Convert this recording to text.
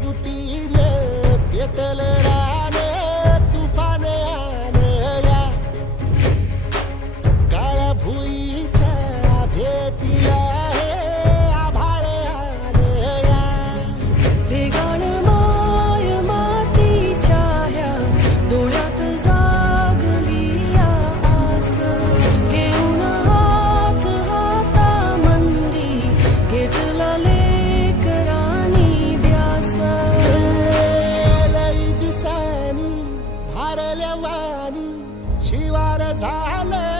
चुटीने पेटल गेल्या वाणी शिवार झालं